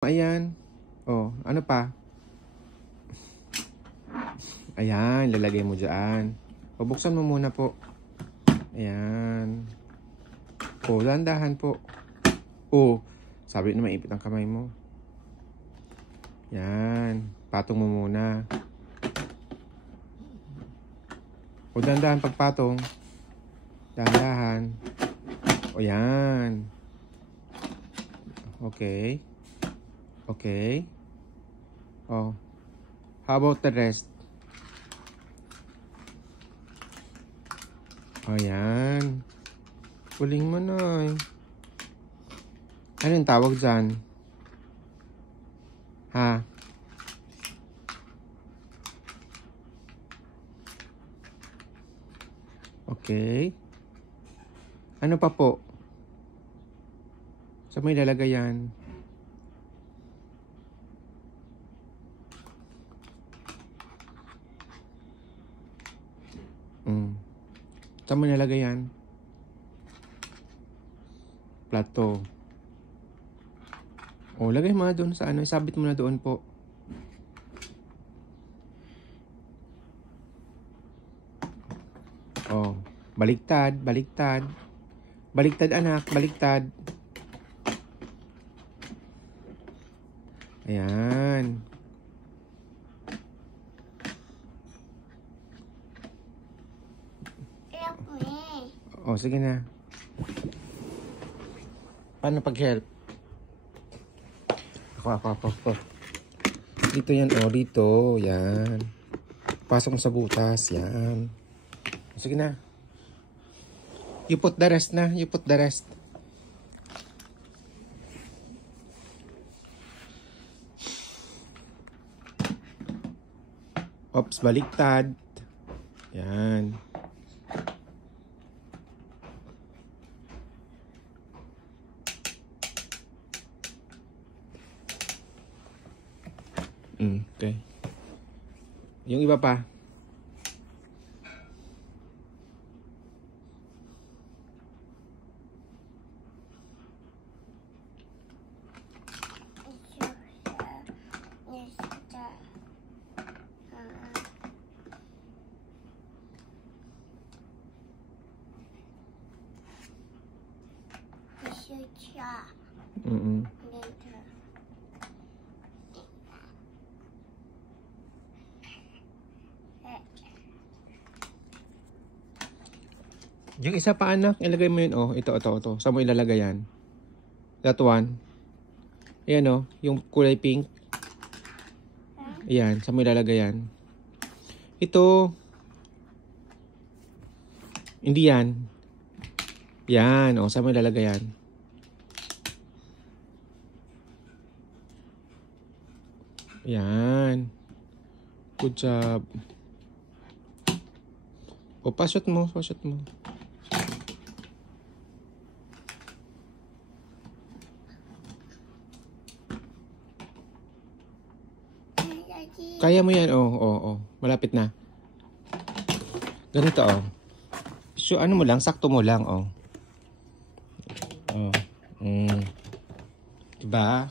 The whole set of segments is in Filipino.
Ayan. Oh, ano pa? Ayan, lalagay mo dyan. Pabuksan mo muna po. Ayan. Oh, dahan-dahan po. Oh, sabi na maipit ang kamay mo. Yan. Patong mo muna. O, dahan-dahan pagpatong. Dahan-dahan. O, yan. Okay. Okay. Oh. How about the rest? O, yan. Huling mo na eh. Ano yung tawag dyan? Ha? Okay. Ano pa po? Saan mo ilalagay yan? Saan mo ilalagay yan? Plato. O, lagay mo na doon sa ano. Isabit mo na doon po. O, baliktad, baliktad. Baliktad anak, baliktad. Ayan. O, sige na. Paano pag-help? Ako. Dito yan, o. Dito. Yan. Pasok mo sa butas. Yan. Sige na. You put the rest na. You put the rest. Oops, baliktad. Yan. Okay. Yung iba pa. Yung isa pa anak, ilagay mo yun. Oh, ito. Saan mo ilalagay yan? That one. Ayan oh, yung kulay pink. Ayan, saan mo ilalagay yan? Ito. Hindi yan. Yan, oh, saan mo ilalagay yan? Yan. Good job. O, pasot mo. Kaya mo yan, oh. Malapit na. Ganito, oh. So, ano mo lang, sakto mo lang, oh. Oh. Diba?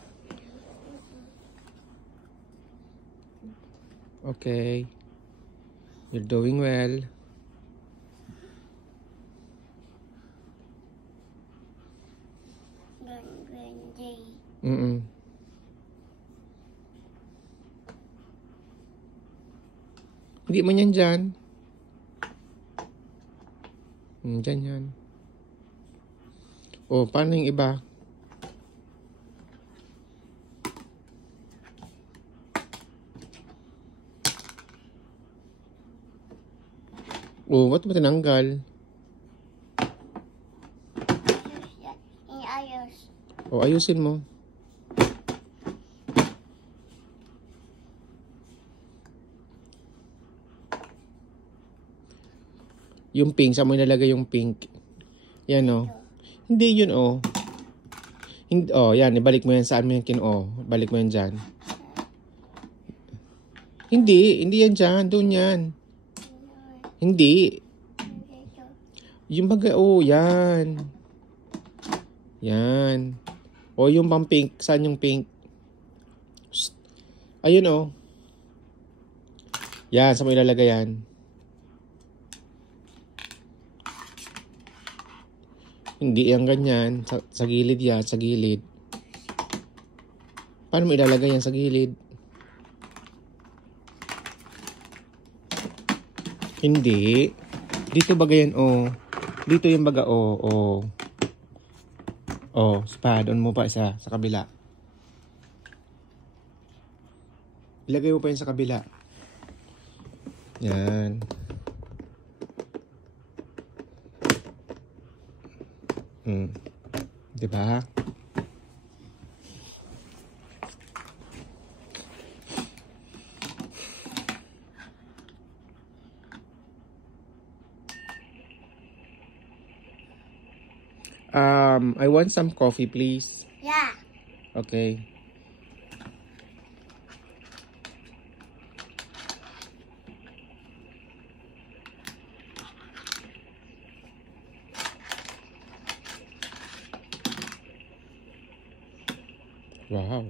Okay. You're doing well. Hindi mo yan dyan. Dyan yan. O, paano yung iba? O, ba't mo tinanggal? O, ayusin mo. Yung pink, saan mo ilalagay yung pink? Yan o. Hindi yun o. Hindi, yan. Ibalik mo yan. Saan mo yan balik mo yan dyan. Hindi yan dyan. Doon yan. Hindi. Yung baga, yan. Yan. O yung pang pink. Saan yung pink? Ayun oh. Yan, saan mo ilalagay yan? Hindi yan ganyan. Sa gilid yan, sa gilid. Paano mo ilalagay yan sa gilid? Hindi. Dito baga yan, oh. Dito yung baga, oh, oh. Oh, spa, doon mo pa isa, sa kabila. Ilagay mo pa yun sa kabila. Yan. Diba? I want some coffee, please. Yeah. Okay. Wow.